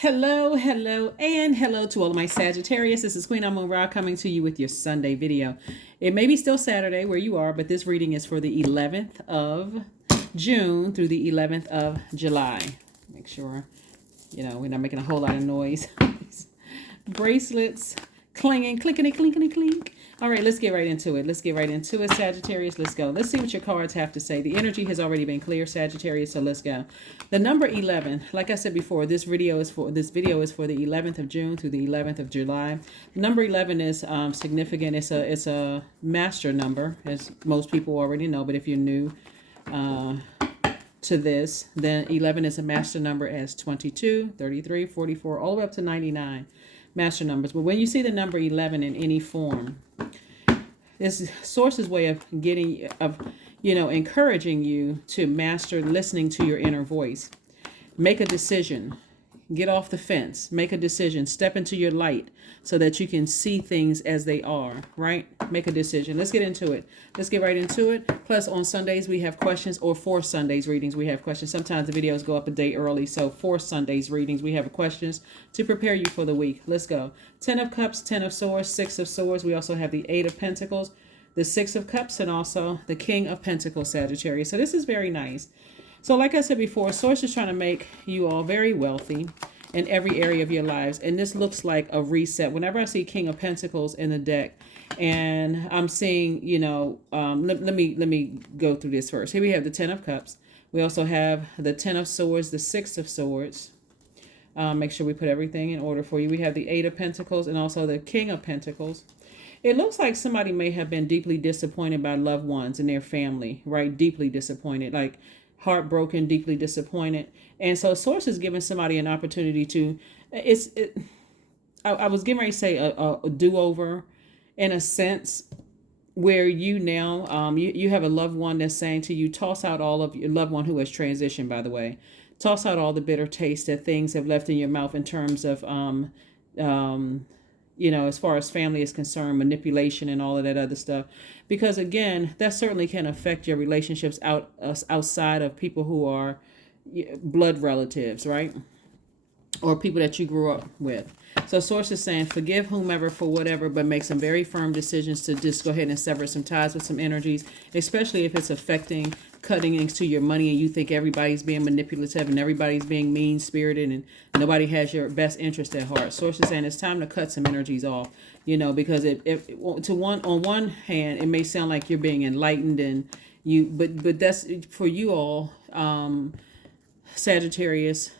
Hello, hello, and hello to all of my Sagittarius. This is Queen Amun Ra coming to you with your Sunday video. It may be still Saturday where you are, but this reading is for the 11th of June through the 11th of July. Make sure, we're not making a whole lot of noise. Bracelets clanging, clinkety, clinkety, clink. All right, let's get right into it. Sagittarius. Let's go. Let's see what your cards have to say. The energy has already been clear, Sagittarius, so let's go. The number 11, like I said before, this video is for the 11th of June through the 11th of July. Number 11 is significant. It's a master number, as most people already know, but if you're new to this, then 11 is a master number as 22, 33, 44, all the way up to 99. Master numbers. But when you see the number 11 in any form, this source's way of encouraging you to master listening to your inner voice. Make a decision. Get off the fence. Make a decision. Step into your light so that you can see things as they are, right? Make a decision. Let's get into it. Let's get right into it. Plus, on Sundays, we have questions, or for Sundays readings, we have questions. Sometimes the videos go up a day early. So for Sundays readings, we have questions to prepare you for the week. Let's go. 10 of Cups, 10 of Swords, 6 of Swords. We also have the 8 of Pentacles, the 6 of Cups, and also the King of Pentacles, Sagittarius. So this is very nice. So like I said before, Source is trying to make you all very wealthy in every area of your lives. And this looks like a reset. Whenever I see King of Pentacles in the deck, and I'm seeing, let me go through this first. Here we have the 10 of Cups. We also have the 10 of Swords, the 6 of Swords. Make sure we put everything in order for you. We have the 8 of Pentacles and also the King of Pentacles. It looks like somebody may have been deeply disappointed by loved ones and their family, right? Deeply disappointed, like heartbroken, deeply disappointed. And so Source is giving somebody an opportunity to, I was getting ready to say a do-over in a sense, where you now, you have a loved one that's saying to you, toss out all of your loved one who has transitioned, by the way, toss out all the bitter taste that things have left in your mouth in terms of, as far as family is concerned, manipulation and all of that other stuff. Because again, that certainly can affect your relationships outside of people who are blood relatives, right? Or people that you grew up with. So Source is saying, forgive whomever for whatever, but make some very firm decisions to just go ahead and sever some ties with some energies, especially if it's affecting cutting into your money and you think everybody's being manipulative and everybody's being mean-spirited and nobody has your best interest at heart. Source is saying it's time to cut some energies off, because on one hand, it may sound like you're being enlightened and but that's for you all, Sagittarius.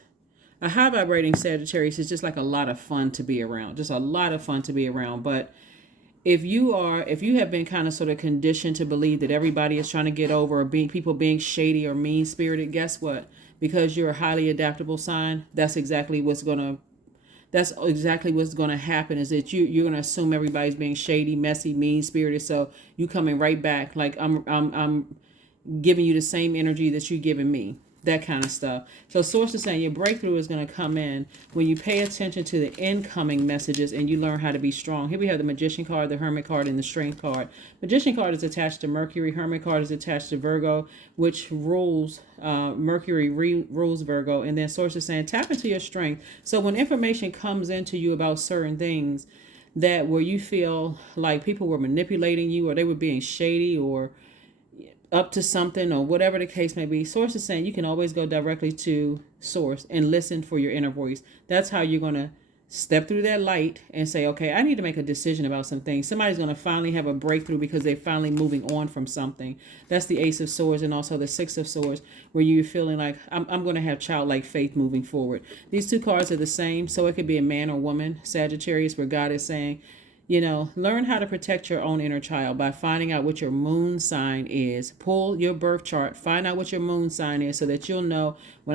A high vibrating Sagittarius is just like a lot of fun to be around, just a lot of fun to be around. But if you have been kind of sort of conditioned to believe that everybody is trying to get over, or people being shady or mean spirited, guess what? Because you're a highly adaptable sign, that's exactly what's gonna happen. Is that you're gonna assume everybody's being shady, messy, mean spirited. So you coming right back like I'm giving you the same energy that you're giving me. That kind of stuff. So Source is saying your breakthrough is going to come in when you pay attention to the incoming messages and you learn how to be strong. Here we have the Magician card, the Hermit card, and the Strength card. Magician card is attached to Mercury. Hermit card is attached to Virgo, which rules Mercury rules Virgo. And then Source is saying tap into your strength. So when information comes into you about certain things where you feel like people were manipulating you or they were being shady or up to something or whatever the case may be, Source is saying you can always go directly to Source and listen for your inner voice. That's how you're going to step through that light and say, okay, I need to make a decision about some things. Somebody's going to finally have a breakthrough because they're finally moving on from something. That's the Ace of Swords and also the Six of Swords, where you're feeling like I'm going to have childlike faith moving forward. These two cards are the same, so it could be a man or woman, Sagittarius, where God is saying, learn how to protect your own inner child by finding out what your moon sign is. Pull your birth chart, find out what your moon sign is so that you'll know when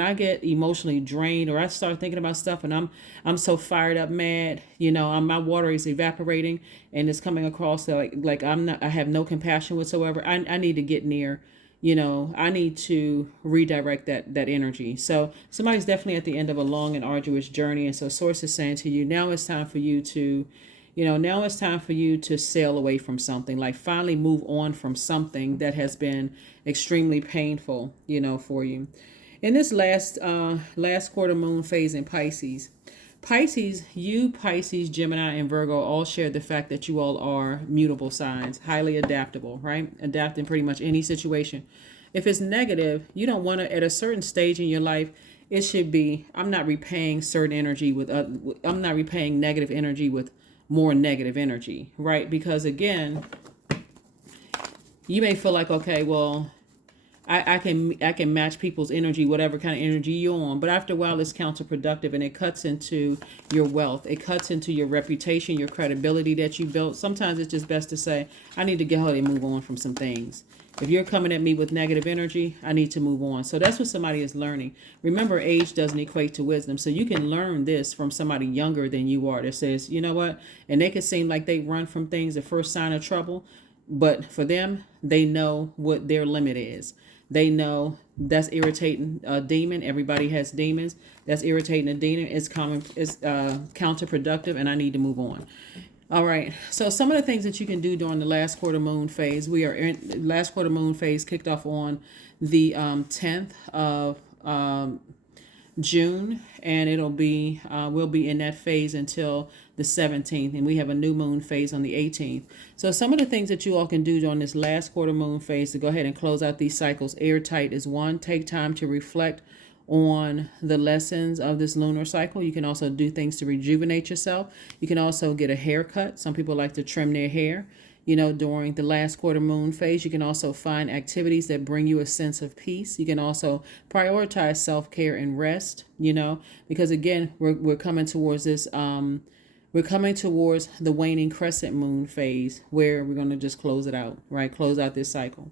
I get emotionally drained or I start thinking about stuff and I'm so fired up, mad, my water is evaporating and it's coming across like I have no compassion whatsoever. I need to get near, I need to redirect that energy. So somebody's definitely at the end of a long and arduous journey. And so Source is saying to you, now it's time for you to sail away from something, like finally move on from something that has been extremely painful, for you. In this last quarter moon phase in Pisces, Pisces, Gemini, and Virgo all share the fact that you all are mutable signs, highly adaptable, right? Adapt in pretty much any situation. If it's negative, you don't want to, at a certain stage in your life, it should be, I'm not repaying certain energy with, I'm not repaying negative energy with more negative energy, right? Because again, you may feel like, okay, well, I can match people's energy, whatever kind of energy you're on. But after a while, it's counterproductive, and it cuts into your wealth. It cuts into your reputation, your credibility that you built. Sometimes it's just best to say, I need to go ahead and move on from some things. If you're coming at me with negative energy, I need to move on. So that's what somebody is learning. Remember, age doesn't equate to wisdom. So you can learn this from somebody younger than you are that says, you know what? And they can seem like they run from things, the first sign of trouble. But for them, they know what their limit is. They know that's irritating a demon. Everybody has demons. That's irritating a demon. It's counterproductive, and I need to move on. All right. So some of the things that you can do during the last quarter moon phase. We are in last quarter moon phase kicked off on the 10th of June, and it'll be we'll be in that phase until the 17th, and we have a new moon phase on the 18th. So some of the things that you all can do during this last quarter moon phase to go ahead and close out these cycles airtight is, one, take time to reflect on the lessons of this lunar cycle. You can also do things to rejuvenate yourself. You can also get a haircut. Some people like to trim their hair, during the last quarter moon phase. You can also find activities that bring you a sense of peace. You can also prioritize self-care and rest, because again, we're coming towards this, we're coming towards the waning crescent moon phase where we're going to just close it out, right? Close out this cycle.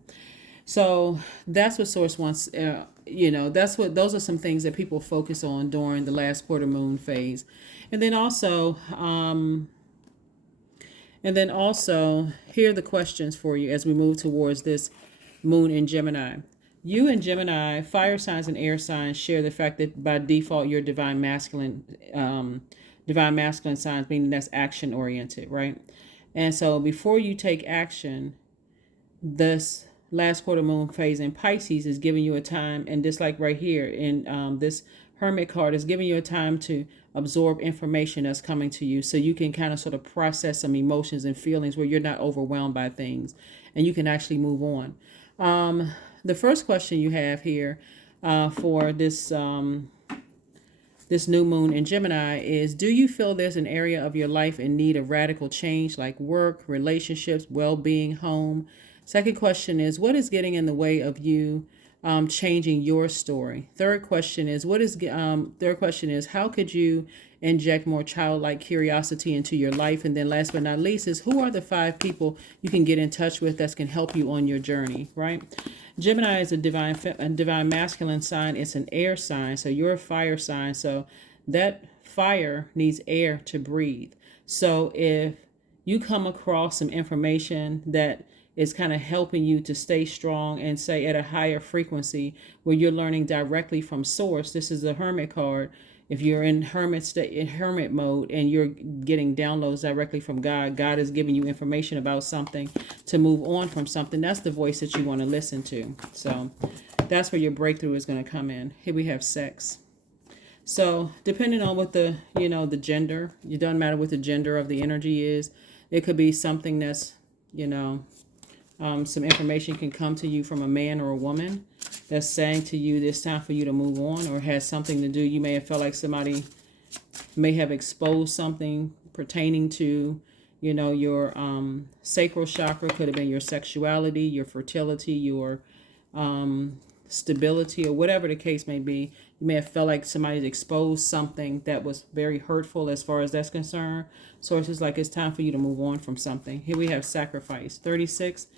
So that's what Source wants, those are some things that people focus on during the last quarter moon phase. And then also, here are the questions for you as we move towards this moon in Gemini. You and Gemini, fire signs and air signs, share the fact that by default you're divine masculine signs, meaning that's action oriented, right? And so before you take action, this last quarter moon phase in Pisces is giving you a time, and just like right here in this Hermit card is giving you a time to absorb information that's coming to you, so you can kind of sort of process some emotions and feelings where you're not overwhelmed by things, and you can actually move on. The first question you have here for this this new moon in Gemini is, do you feel there's an area of your life in need of radical change, like work, relationships, well-being, home? Second question is, what is getting in the way of you changing your story? Third question is, how could you inject more childlike curiosity into your life? And then last but not least is, who are the 5 people you can get in touch with that can help you on your journey, right? Gemini is a divine masculine sign. It's an air sign, so you're a fire sign. So that fire needs air to breathe. So if you come across some information that is kind of helping you to stay strong and say at a higher frequency where you're learning directly from source. This is the Hermit card. If you're in hermit mode and you're getting downloads directly from God, God is giving you information about something to move on from something. That's the voice that you want to listen to. So that's where your breakthrough is going to come in. Here we have sex. So depending on what the gender, it doesn't matter what the gender of the energy is. It could be something that's, some information can come to you from a man or a woman that's saying to you, it's time for you to move on, or has something to do. You may have felt like somebody may have exposed something pertaining to, your sacral chakra. Could have been your sexuality, your fertility, your stability, or whatever the case may be. You may have felt like somebody's exposed something that was very hurtful as far as that's concerned. So it's just like it's time for you to move on from something. Here we have sacrifice. 36.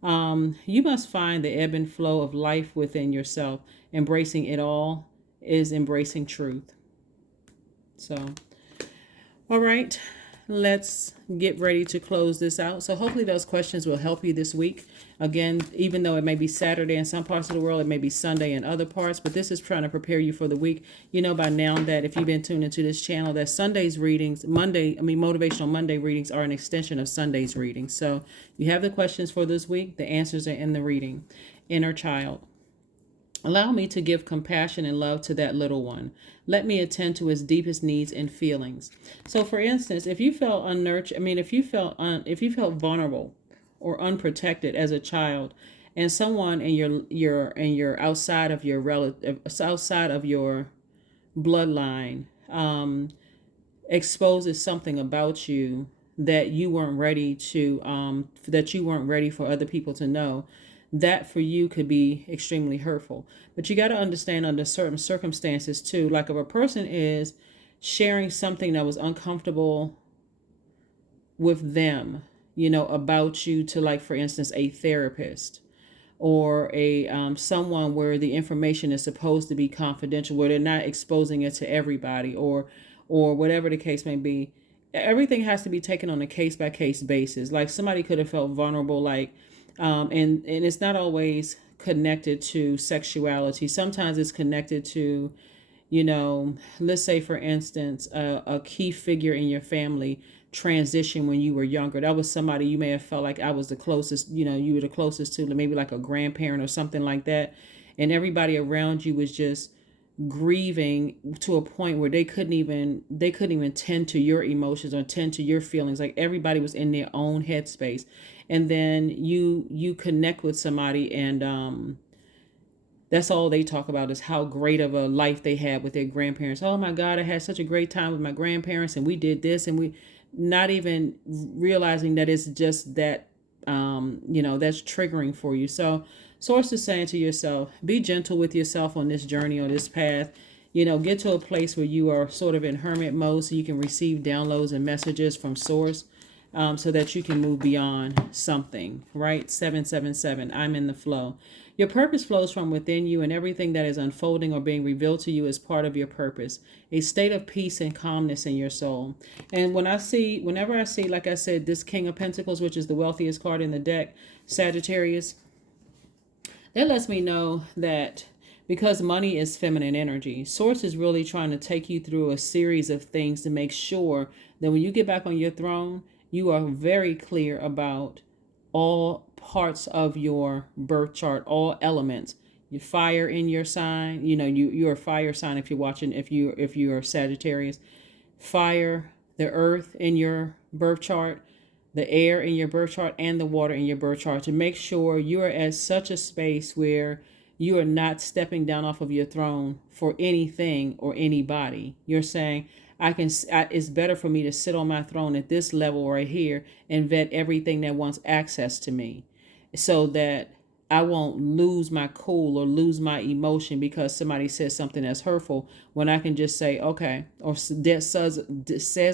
You must find the ebb and flow of life within yourself. Embracing it all is embracing truth. So, all right, let's get ready to close this out. So hopefully those questions will help you this week. Again, even though it may be Saturday in some parts of the world, it may be Sunday in other parts, but this is trying to prepare you for the week. You know by now that if you've been tuned into this channel, that Sunday's readings, Motivational Monday readings are an extension of Sunday's readings. So you have the questions for this week. The answers are in the reading. Inner child. Allow me to give compassion and love to that little one. Let me attend to his deepest needs and feelings. So, for instance, if you felt unnurtured, I mean, if you felt vulnerable or unprotected as a child, and someone in your outside of your relative, outside of your bloodline, exposes something about you that you weren't ready to that you weren't ready for other people to know, that for you could be extremely hurtful. But you got to understand under certain circumstances too, like if a person is sharing something that was uncomfortable with them, about you, to, like, for instance, a therapist or a someone where the information is supposed to be confidential, where they're not exposing it to everybody, or whatever the case may be. Everything has to be taken on a case by case basis. Like, somebody could have felt vulnerable, like, and it's not always connected to sexuality. Sometimes it's connected to, let's say, for instance, a key figure in your family transition when you were younger. That was somebody you may have felt like I was the closest, you were the closest to, maybe like a grandparent or something like that. And everybody around you was just grieving to a point where they couldn't even tend to your emotions or tend to your feelings. Like, everybody was in their own headspace. And then you connect with somebody, and that's all they talk about is how great of a life they had with their grandparents. Oh my God, I had such a great time with my grandparents, and we did this, and we, not even realizing that it's just that, that's triggering for you. So Source is saying to yourself, be gentle with yourself on this journey, on this path. Get to a place where you are sort of in hermit mode so you can receive downloads and messages from Source, so that you can move beyond something, right? 777, I'm in the flow. Your purpose flows from within you, and everything that is unfolding or being revealed to you is part of your purpose, a state of peace and calmness in your soul. And whenever I see, like I said, this King of Pentacles, which is the wealthiest card in the deck, Sagittarius, that lets me know that because money is feminine energy, Source is really trying to take you through a series of things to make sure that when you get back on your throne, you are very clear about all parts of your birth chart, all elements. Your fire in your sign, you're a fire sign if you're watching, if you're Sagittarius. Fire, the earth in your birth chart, the air in your birth chart, and the water in your birth chart, to make sure you are at such a space where you are not stepping down off of your throne for anything or anybody. You're saying, it's better for me to sit on my throne at this level right here and vet everything that wants access to me, so that I won't lose my cool or lose my emotion because somebody says something that's hurtful, when I can just say, okay, or says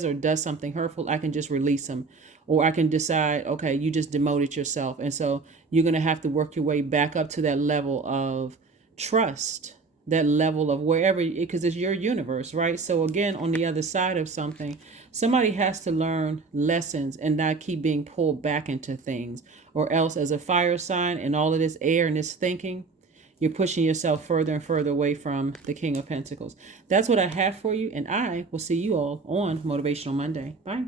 or does something hurtful, I can just release them. Or I can decide, okay, you just demoted yourself. And so you're going to have to work your way back up to that level of trust, that level of wherever, because it's your universe, right? So again, on the other side of something, somebody has to learn lessons and not keep being pulled back into things, or else, as a fire sign and all of this air and this thinking, you're pushing yourself further and further away from the King of Pentacles. That's what I have for you, and I will see you all on Motivational Monday. Bye.